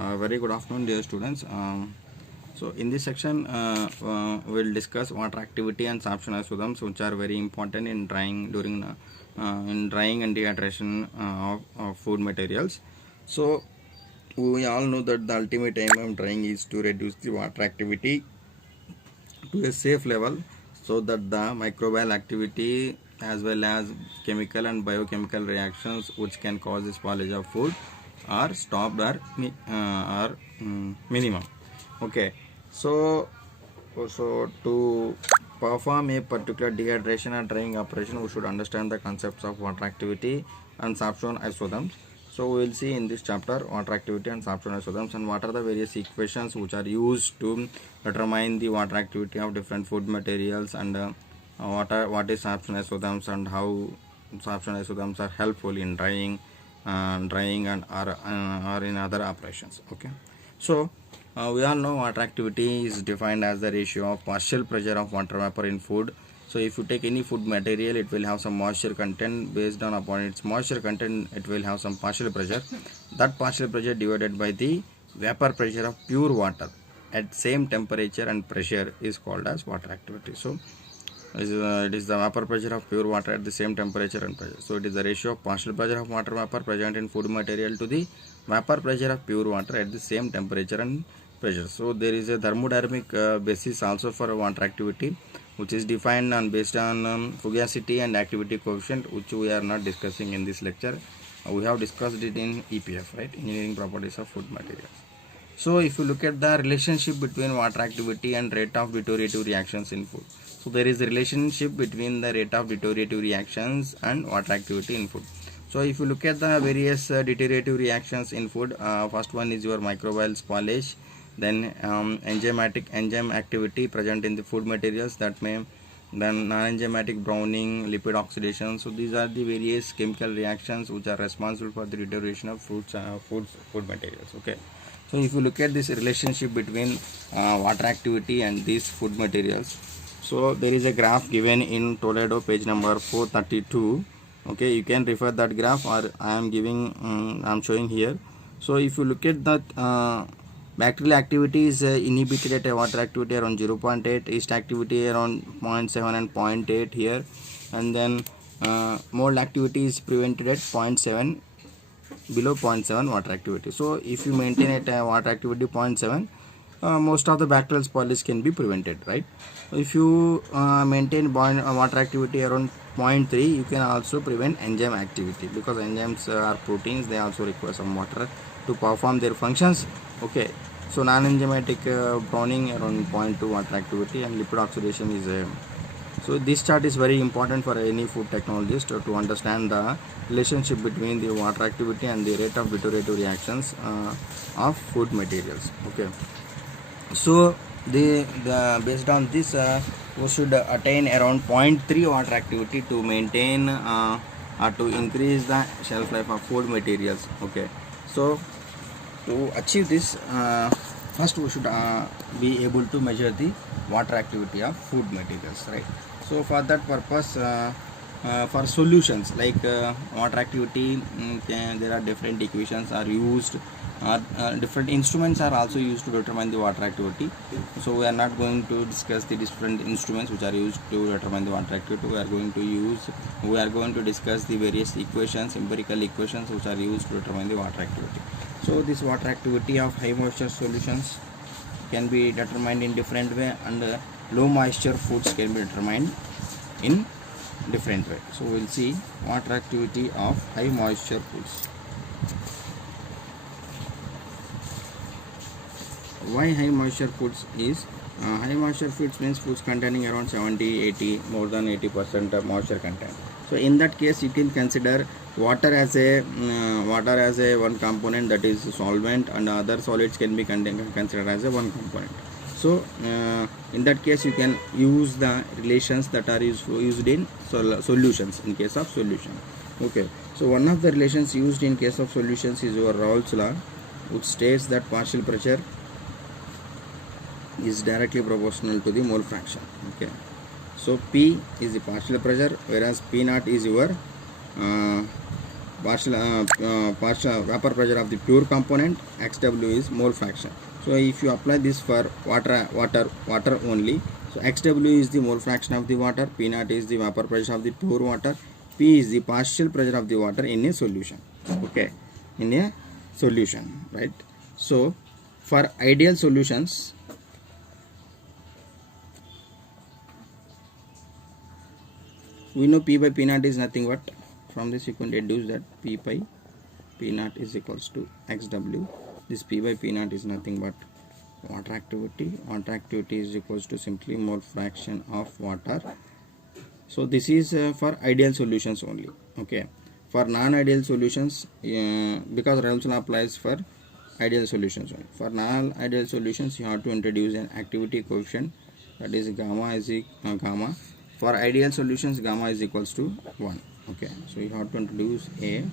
Very good afternoon, dear students. So in this section, we'll discuss water activity and sorption algorithms, which are very important in drying in drying and dehydration of food materials. So we all know that the ultimate aim of drying is to reduce the water activity to a safe level, so that the microbial activity as well as chemical and biochemical reactions which can cause the spoilage of food are stopped or minimum. Okay, so to perform a particular dehydration or drying operation, we should understand the concepts of water activity and sorption isotherms. So we will see in this chapter water activity and sorption isotherms, and what are the various equations which are used to determine the water activity of different food materials, and what is sorption isotherms, and how sorption isotherms are helpful in drying and or in other operations. Okay, so we all know water activity is defined as the ratio of partial pressure of water vapor in food. So if you take any food material, it will have some moisture content. Based on upon its moisture content, it will have some partial pressure. That partial pressure divided by the vapor pressure of pure water at same temperature and pressure is called as water activity. So it is the vapor pressure of pure water at the same temperature and pressure. So it is the ratio of partial pressure of water vapor present in food material to the vapor pressure of pure water at the same temperature and pressure. So there is a thermodynamic basis also for water activity, which is defined and based on fugacity and activity coefficient, which we are not discussing in this lecture. We have discussed it in EPF, right? Engineering properties of food materials. So if you look at the relationship between water activity and rate of deteriorative reactions in food. So there is a relationship between the rate of deteriorative reactions and water activity in food. So if you look at the various deteriorative reactions in food, first one is your microbial spoilage, then enzyme activity present in the food materials, that may then non-enzymatic browning, lipid oxidation. So these are the various chemical reactions which are responsible for the deterioration of food materials. Okay, so if you look at this relationship between water activity and these food materials, so there is a graph given in Toledo page number 432. Okay, you can refer that graph, or I am showing here. So if you look at that, bacterial activity is inhibited at a water activity around 0.8, yeast activity around 0.7 and 0.8 here, and then mold activity is prevented at 0.7, below 0.7 water activity. So if you maintain at a water activity 0.7, most of the bacterial spoilage can be prevented, right? If you maintain water activity around 0.3, you can also prevent enzyme activity, because enzymes are proteins, they also require some water to perform their functions. Okay, so non-enzymatic browning around 0.2 water activity, and lipid oxidation is so this chart is very important for any food technologist to understand the relationship between the water activity and the rate of deteriorative reactions of food materials. Okay, so the based on this, we should attain around 0.3 water activity to maintain or to increase the shelf life of food materials. Okay, so to achieve this, first we should be able to measure the water activity of food materials, right? So for that purpose, for solutions like water activity, there are different equations are used, different instruments are also used to determine the water activity. So we are not going to discuss the different instruments which are used to determine the water activity. We are going to discuss the various equations, empirical equations which are used to determine the water activity. So this water activity of high moisture solutions can be determined in different way, and low moisture foods can be determined in different way. So we will see water activity of high moisture foods. Why high moisture foods is high moisture foods means foods containing around 70-80, more than 80% of moisture content. So in that case, you can consider water as a one component, that is solvent, and other solids can be considered as a one component. So in that case, you can use the relations that are used in solutions, in case of solution. Okay, so one of the relations used in case of solutions is your Raoult's law, which states that partial pressure is directly proportional to the mole fraction. Okay, so P is the partial pressure, whereas P naught is your partial vapor pressure of the pure component, xw is mole fraction. So if you apply this for water only, so xw is the mole fraction of the water, p naught is the vapor pressure of the pure water, p is the partial pressure of the water in a solution. Okay, in a solution, right? So for ideal solutions, we know p by p naught is nothing but, from this you can deduce that p by p naught is equals to xw. This p by p naught is nothing but water activity. Water activity is equals to simply mole fraction of water. So this is for ideal solutions only. Okay, for non-ideal solutions, because Reynolds law applies for ideal solutions only. For non-ideal solutions, you have to introduce an activity coefficient, that is gamma is gamma. For ideal solutions, gamma is equals to 1. Okay, so you have to introduce a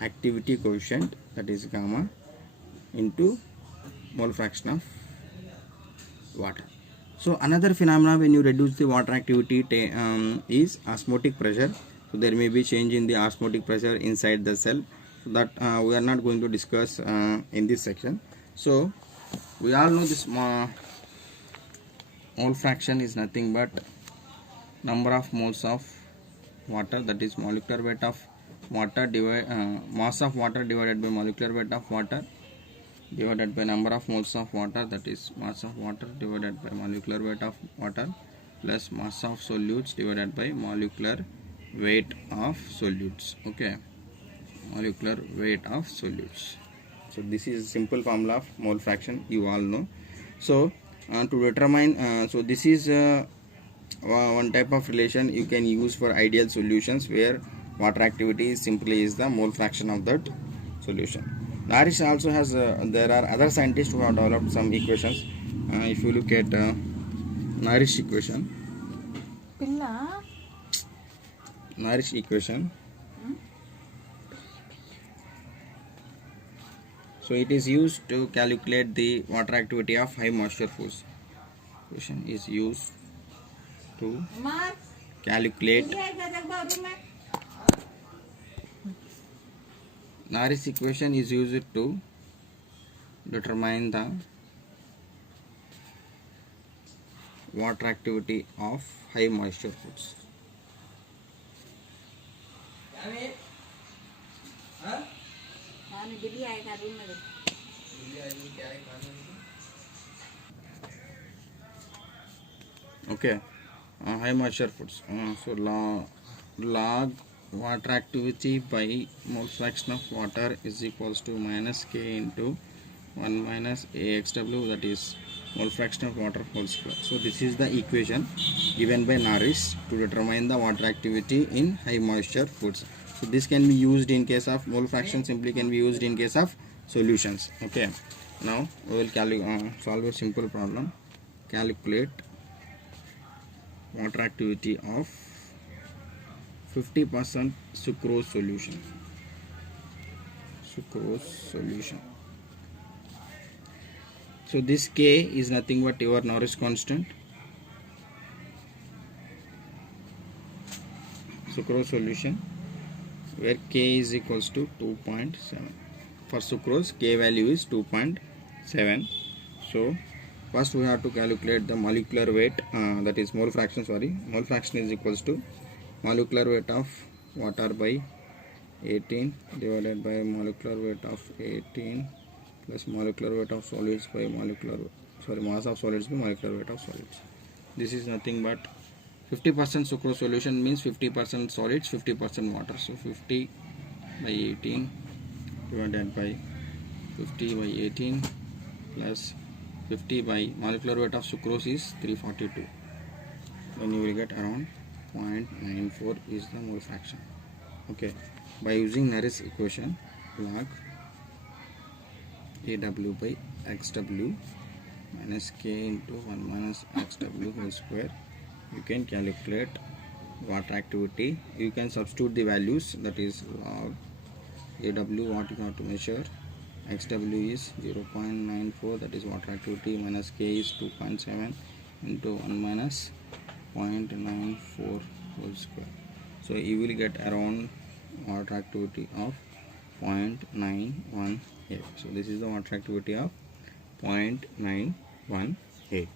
activity coefficient, that is gamma, into mole fraction of water. So another phenomena when you reduce the water activity is osmotic pressure. So there may be change in the osmotic pressure inside the cell, so that we are not going to discuss in this section. So we all know this mole fraction is nothing but number of moles of water, that is molecular weight of water mass of water divided by molecular weight of water divided by number of moles of water, that is mass of water divided by molecular weight of water, plus mass of solutes divided by molecular weight of solutes. Okay, molecular weight of solutes. So this is simple formula of mole fraction, you all know. So to determine, so this is one type of relation you can use for ideal solutions, where water activity simply is the mole fraction of that solution. Narish also has there are other scientists who have developed some equations. If you look at Narish equation, so it is used to calculate the water activity of high moisture foods. Equation is used to calculate Narish equation is used to determine the water activity of high moisture foods. Okay, high moisture foods. So log water activity by mole fraction of water is equals to minus k into 1 minus axw, that is mole fraction of water whole square. So this is the equation given by Narish to determine the water activity in high moisture foods. So this can be used in case of mole fraction, simply can be used in case of solutions. Okay, now we will solve a simple problem. Calculate water activity of 50% sucrose solution. So this K is nothing but your Norris constant. Sucrose solution, where K is equals to 2.7. For sucrose, K value is 2.7. So first we have to calculate the molecular weight, that is mole fraction, mole fraction is equals to molecular weight of water by 18 divided by molecular weight of 18 plus molecular weight of solids by mass of solids by molecular weight of solids. This is nothing but 50% sucrose solution means 50% solids, 50% water. So 50 by 18 divided by 50 by 18 plus 50 by molecular weight of sucrose is 342. Then you will get around 0.94 is the mole fraction. Okay, by using Narish equation, log AW by XW minus K into 1 minus XW whole square, you can calculate water activity. You can substitute the values, that is log AW what you have to measure, XW is 0.94, that is water activity, minus K is 2.7 into 1 minus 0.94 whole square. So you will get around water activity of 0.918. So this is the water activity of 0.918.